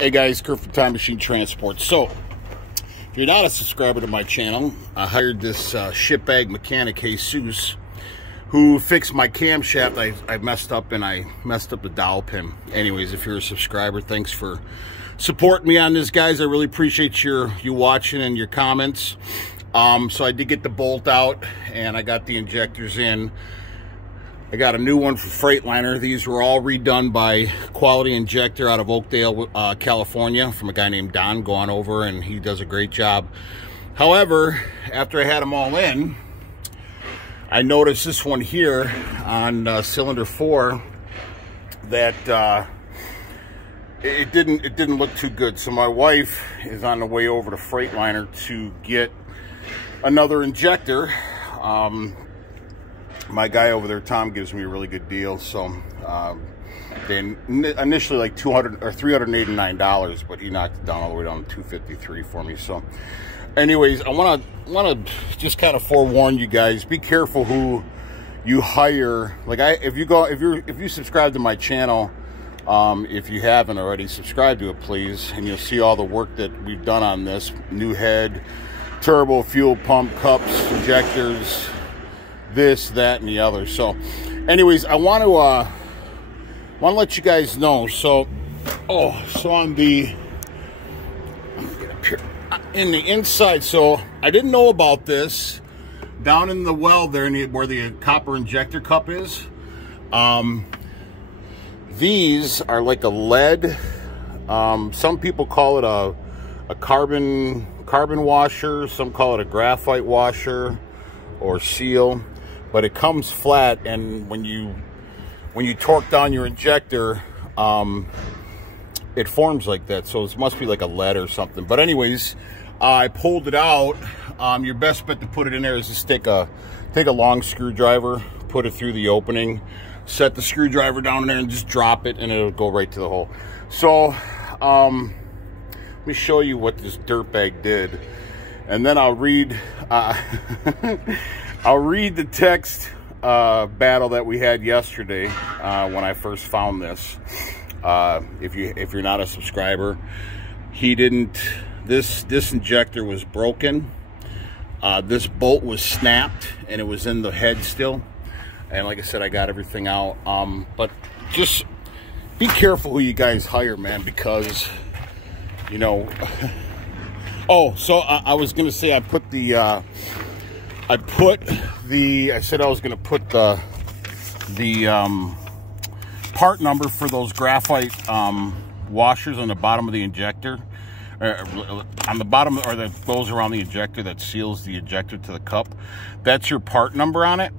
Hey guys, Kurt from Time Machine Transport. So, if you're not a subscriber to my channel, I hired this shitbag mechanic, Jesus, who fixed my camshaft. I messed up and I messed up the dowel pin. Anyways, if you're a subscriber, thanks for supporting me on this, guys. I really appreciate you watching and your comments. So I did get the bolt out and I got the injectors in. I got a new one for Freightliner. These were all redone by Quality Injector out of Oakdale, California, from a guy named Don. Go on over and he does a great job. However, after I had them all in, I noticed this one here on cylinder 4 that it didn't look too good. So my wife is on the way over to Freightliner to get another injector. My guy over there, Tom, gives me a really good deal. So they initially like $200 or $389, but he knocked it down all the way down to $253 for me. So anyways, I want to just kind of forewarn you guys, be careful who you hire. Like if you subscribe to my channel, if you haven't already, subscribe to it please, and you'll see all the work that we've done on this. New head, turbo, fuel pump, cups, injectors, this, that, and the other. So anyways, I want to let you guys know. So on the in the inside, so I didn't know about this. Down in the well there, where the copper injector cup is, these are like a lead. Some people call it a carbon washer. Some call it a graphite washer or seal. But it comes flat, and when you torque down your injector, it forms like that. So it must be like a lead or something. But anyways, I pulled it out. Your best bet to put it in there is just take a long screwdriver, put it through the opening, set the screwdriver down in there, and just drop it, and it'll go right to the hole. So let me show you what this dirtbag did, and then I'll read. I'll read the text battle that we had yesterday when I first found this. If you're not a subscriber, this injector was broken. This bolt was snapped and it was in the head still. And like I said, I got everything out. But just be careful who you guys hire, man, because you know. Oh, so I was gonna say I said I was going to put the part number for those graphite washers on the bottom of the injector, on the bottom, or that goes around the injector that seals the injector to the cup. That's your part number on it,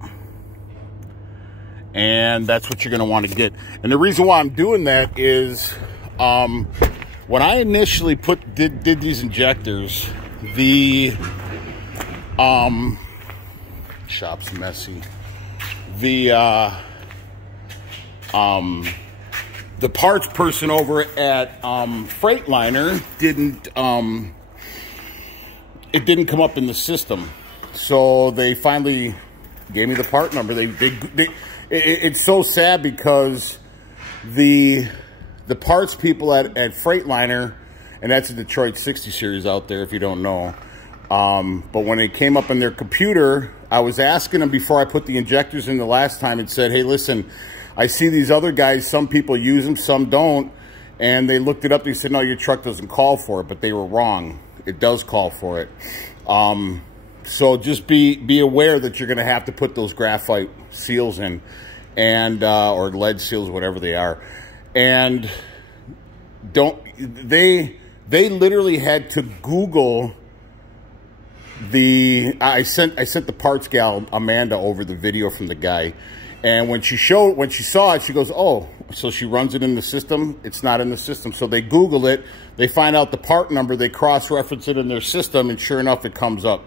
and that's what you're going to want to get. And the reason why I'm doing that is when I initially did these injectors, the shop's messy. The parts person over at Freightliner it didn't come up in the system, so they finally gave me the part number. It's so sad because the parts people at Freightliner, and that's a Detroit 60 series out there if you don't know. But when it came up in their computer, I was asking them before I put the injectors in the last time, and said, hey, listen, I see these other guys, some people use them, some don't. And they looked it up, they said, no, your truck doesn't call for it, but they were wrong. It does call for it. So just be aware that you're going to have to put those graphite seals in, and or lead seals, whatever they are. And they literally had to Google I sent the parts gal Amanda over the video from the guy, and when she saw it, she goes, oh, so she runs it in the system. It's not in the system. So they Google it, they find out the part number, they cross-reference it in their system, and sure enough, it comes up.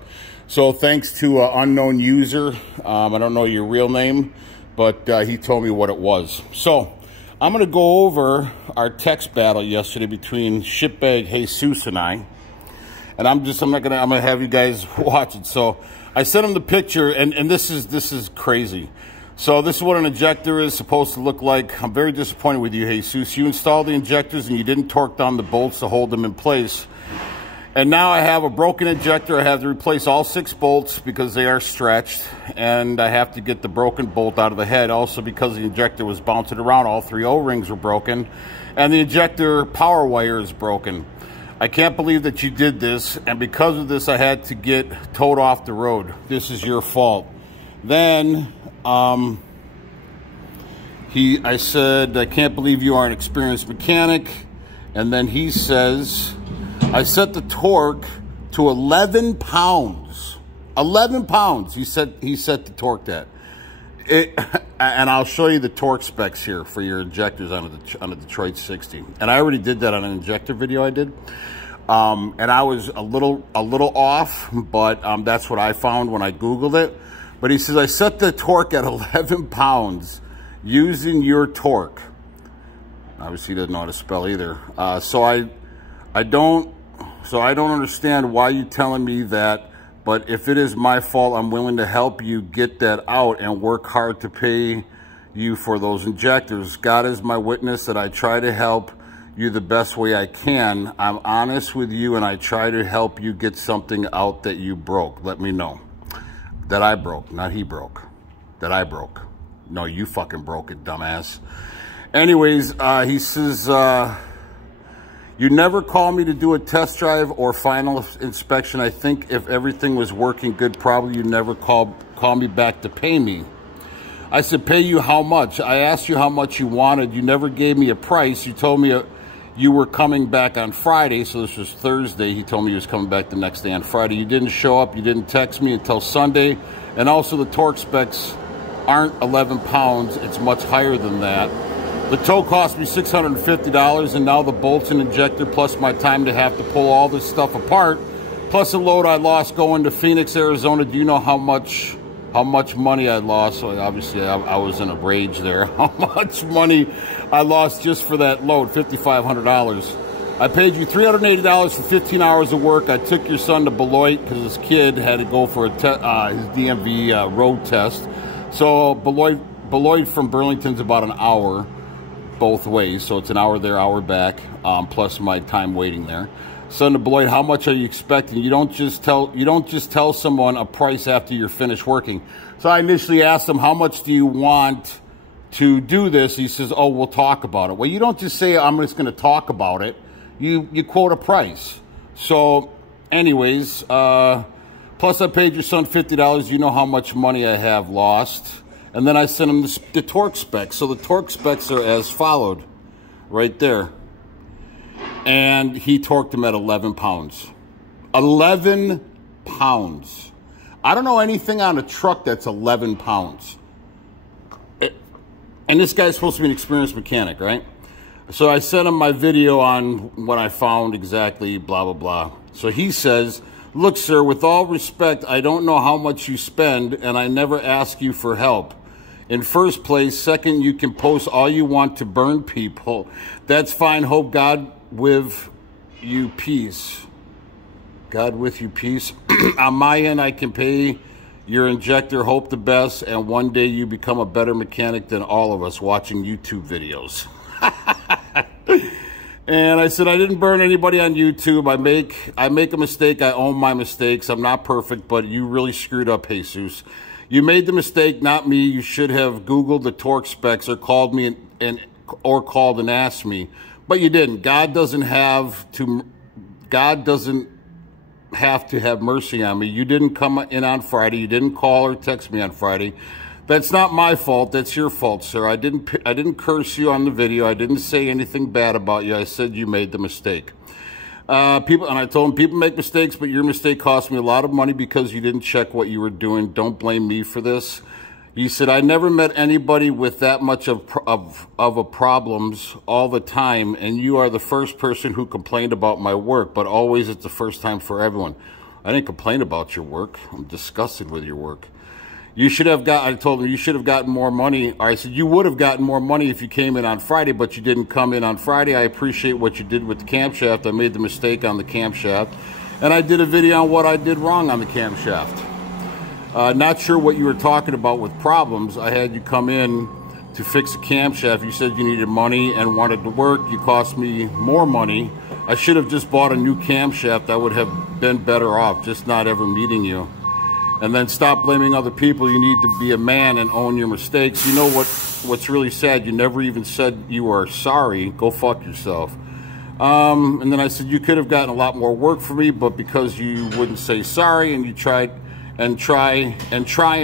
So thanks to an unknown user, I don't know your real name, but he told me what it was. So I'm going to go over our text battle yesterday between shitbag Jesus and I. And I'm gonna have you guys watch it. So I sent him the picture, and this is crazy. So this is what an injector is supposed to look like. I'm very disappointed with you, Jesus. You installed the injectors and you didn't torque down the bolts to hold them in place. And now I have a broken injector. I have to replace all 6 bolts because they are stretched. And I have to get the broken bolt out of the head. Also because the injector was bouncing around, all 3 O-rings were broken. And the injector power wire is broken. I can't believe that you did this. And because of this, I had to get towed off the road. This is your fault. Then, I said, I can't believe you are an experienced mechanic. And then he says, I set the torque to 11 pounds. 11 pounds. He set the torque at. And I'll show you the torque specs here for your injectors on a Detroit 60. And I already did that on an injector video I did. And I was a little off, but that's what I found when I Googled it. But he says, I set the torque at 11 pounds using your torque. Obviously, he doesn't know how to spell either. So I don't understand why you're telling me that, but if it is my fault, I'm willing to help you get that out and work hard to pay you for those injectors. God is my witness that I try to help you the best way I can. I'm honest with you and I try to help you get something out that you broke. Let me know. That I broke, not he broke. That I broke. No, you fucking broke it, dumbass. Anyways, he says, you never call me to do a test drive or final inspection. I think if everything was working good, probably you never call me back to pay me. I said, pay you how much? I asked you how much you wanted. You never gave me a price. You told me you were coming back on Friday. So this was Thursday. He told me he was coming back the next day on Friday. You didn't show up. You didn't text me until Sunday. And also the torque specs aren't 11 pounds. It's much higher than that. The tow cost me $650, and now the bolts and injector, plus my time to have to pull all this stuff apart, plus a load I lost going to Phoenix, Arizona. Do you know how much money I lost? So obviously, I was in a rage there. How much money I lost just for that load, $5,500. I paid you $380 for 15 hours of work. I took your son to Beloit because his kid had to go for his DMV road test. So Beloit from Burlington's about an hour both ways, so it's an hour there, hour back, plus my time waiting there. Son to Beloit, how much are you expecting? You don't just tell someone a price after you're finished working. So I initially asked him, how much do you want to do this? He says, oh, we'll talk about it. Well, you don't just say, I'm just going to talk about it. You quote a price. So anyways, plus I paid your son $50. You know how much money I have lost. And then I sent him the torque specs. So the torque specs are as followed, right there. And he torqued them at 11 pounds. 11 pounds. I don't know anything on a truck that's 11 pounds. And this guy's supposed to be an experienced mechanic, right? So I sent him my video on what I found exactly, blah, blah, blah. So he says, look, sir, with all respect, I don't know how much you spend, and I never ask you for help. In first place. Second, you can post all you want to burn people. That's fine. Hope God with you peace. God with you peace. On my end, I can pay your injector. Hope the best. And one day you become a better mechanic than all of us watching YouTube videos. And I said, I didn't burn anybody on YouTube. I make a mistake. I own my mistakes. I'm not perfect, but you really screwed up, Jesus. You made the mistake, not me. You should have Googled the torque specs or called me called and asked me, but you didn't. God doesn't have to have mercy on me. You didn't come in on Friday. You didn't call or text me on Friday. That's not my fault. That's your fault, sir. I didn't curse you on the video. I didn't say anything bad about you. I said you made the mistake. And I told him, people make mistakes, but your mistake cost me a lot of money because you didn't check what you were doing. Don't blame me for this. He said, I never met anybody with that much of a problems all the time, and you are the first person who complained about my work, but always it's the first time for everyone. I didn't complain about your work. I'm disgusted with your work. You should have I told him, you should have gotten more money. I said, you would have gotten more money if you came in on Friday, but you didn't come in on Friday. I appreciate what you did with the camshaft. I made the mistake on the camshaft. And I did a video on what I did wrong on the camshaft. Not sure what you were talking about with problems. I had you come in to fix a camshaft. You said you needed money and wanted to work. You cost me more money. I should have just bought a new camshaft. I would have been better off just not ever meeting you. And then stop blaming other people. You need to be a man and own your mistakes. You know what's really sad? You never even said you are sorry. Go fuck yourself. And then I said you could have gotten a lot more work for me, but because you wouldn't say sorry and you try and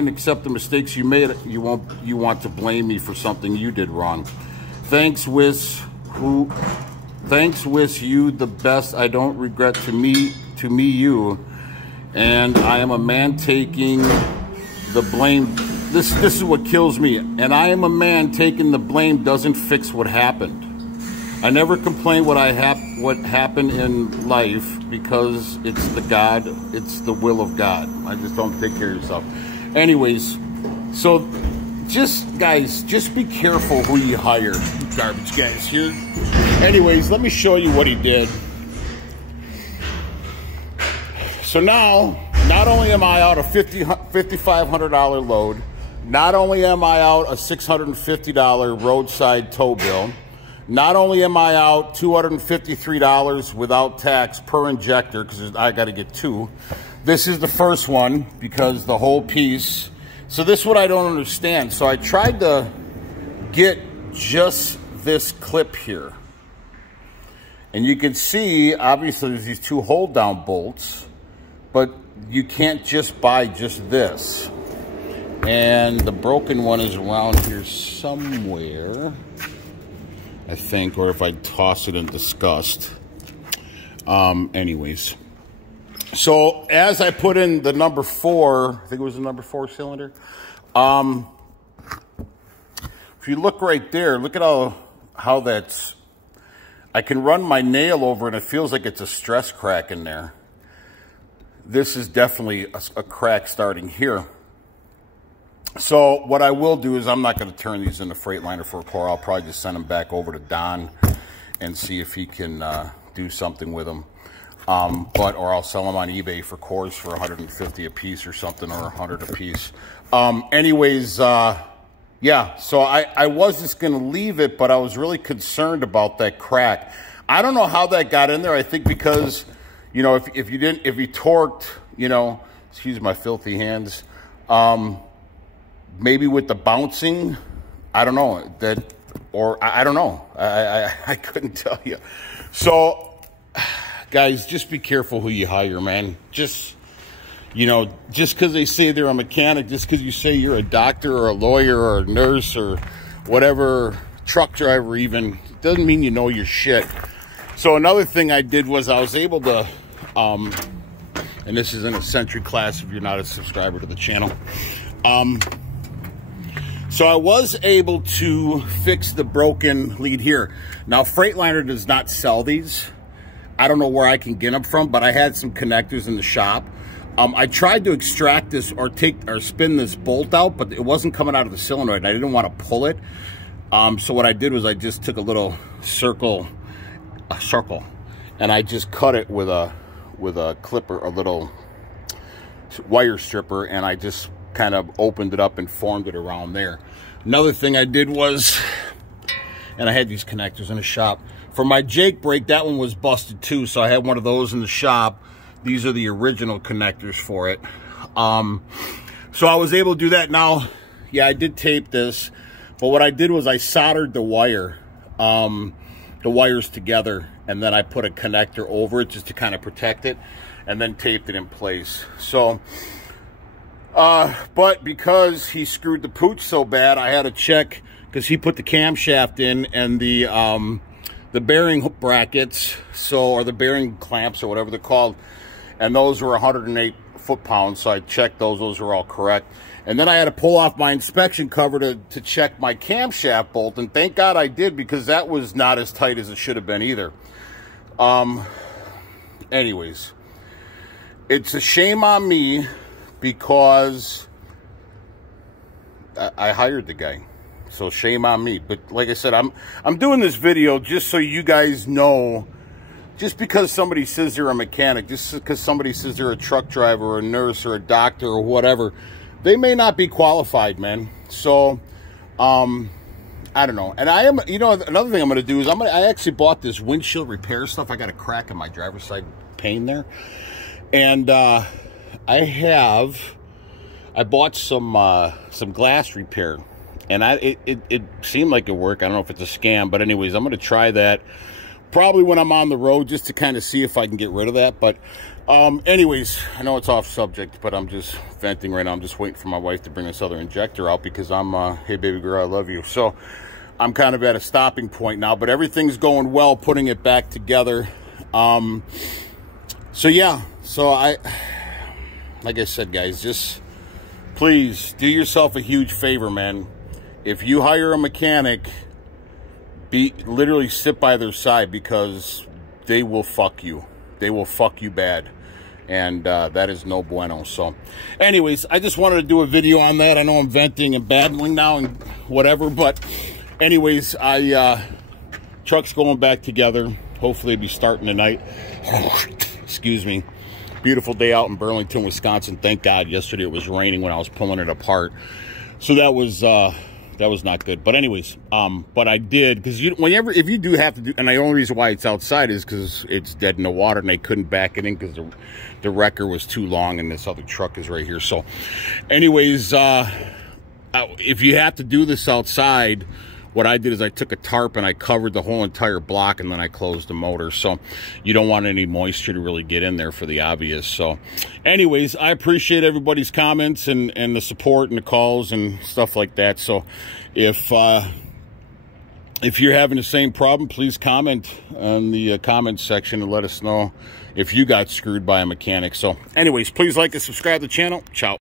accept the mistakes you made, you want to blame me for something you did wrong. Thanks, wish you the best. I don't regret to me you, and I am a man taking the blame. This is what kills me. And I am a man taking the blame doesn't fix what happened. I never complain what happened in life because it's the will of God. I just don't take care of yourself. Anyways, so guys, just be careful who you hire, you garbage guys here. Anyways, let me show you what he did. So now, not only am I out a $5,500 load, not only am I out a $650 roadside tow bill, not only am I out $253 without tax per injector, because I got to get two. This is the first one because the whole piece. So this is what I don't understand. So I tried to get just this clip here. And you can see, obviously, there's these two hold-down bolts, but you can't just buy just this. And the broken one is around here somewhere, I think, or if I toss it in disgust. Anyways. So as I put in the number 4, I think it was the number 4 cylinder. If you look right there, look at how that's, I can run my nail over and it feels like it's a stress crack in there. This is definitely a crack starting here. So what I will do is I'm not going to turn these into Freightliner for a car. I'll probably just send them back over to Don and see if he can do something with them. Or I'll sell them on eBay for cores for 150 a piece or something, or 100 a piece. Anyways, yeah, so I was just going to leave it, but I was really concerned about that crack. I don't know how that got in there. I think because, you know, if you torqued, you know, excuse my filthy hands, maybe with the bouncing, I don't know, I don't know. I couldn't tell you. So, guys, just be careful who you hire, man. Just, you know, just because they say they're a mechanic, just because you say you're a doctor or a lawyer or a nurse or whatever, truck driver even, doesn't mean you know your shit. So another thing I did was I was able to, and this is an Eccentric class if you're not a subscriber to the channel. So I was able to fix the broken lead here. Now, Freightliner does not sell these. I don't know where I can get them from, but I had some connectors in the shop. I tried to extract this or spin this bolt out, but it wasn't coming out of the solenoid. I didn't want to pull it. So what I did was I just took a little circle, and I just cut it with a clipper, a little wire stripper, and I just kind of opened it up and formed it around there. Another thing I did was, and I had these connectors in the shop, for my Jake brake, that one was busted too, so I had one of those in the shop. These are the original connectors for it. So I was able to do that. Now, yeah, I did tape this, but what I did was I soldered the wires together, and then I put a connector over it just to kind of protect it, and then taped it in place. So, but because he screwed the pooch so bad, I had to check, because he put the camshaft in and the bearing brackets, or the bearing clamps, or whatever they're called, and those were 108 foot-pounds, so I checked those were all correct. And then I had to pull off my inspection cover to check my camshaft bolt, and thank God I did, because that was not as tight as it should have been either. Anyways, it's a shame on me, because I hired the guy. So shame on me. But like I said, I'm doing this video just so you guys know just because somebody says they're a mechanic, just because somebody says they're a truck driver or a nurse or a doctor or whatever, they may not be qualified, man. So, I don't know. And I am, you know, another thing I'm going to do is I actually bought this windshield repair stuff. I got a crack in my driver's side pane there. And, I bought some glass repair, and it seemed like it worked. I don't know if it's a scam, but anyways, I'm going to try that probably when I'm on the road, just to kind of see if I can get rid of that. But anyways, I know it's off subject, but I'm just venting right now. I'm just waiting for my wife to bring this other injector out, because I'm hey baby girl, I love you. So I'm kind of at a stopping point now, but everything's going well, putting it back together. So yeah, so like I said, guys, just please do yourself a huge favor, man. If you hire a mechanic, literally sit by their side, because they will fuck you. They will fuck you bad. And that is no bueno. So anyways, I just wanted to do a video on that. I know I'm venting and babbling now and whatever, but anyways, truck's going back together. Hopefully it'll be starting tonight. Excuse me. Beautiful day out in Burlington, Wisconsin. Thank God. Yesterday it was raining when I was pulling it apart, so that was not good. But anyways, but I did, because if you do have to do, and the only reason why it's outside is because it's dead in the water and they couldn't back it in because the wrecker was too long, and this other truck is right here. So anyways, if you have to do this outside, what I did is I took a tarp and I covered the whole entire block, and then I closed the motor. So you don't want any moisture to really get in there, for the obvious. So anyways, I appreciate everybody's comments and the support and the calls and stuff like that. So if you're having the same problem, please comment on the comment section and let us know if you got screwed by a mechanic. So anyways, please like and subscribe to the channel. Ciao.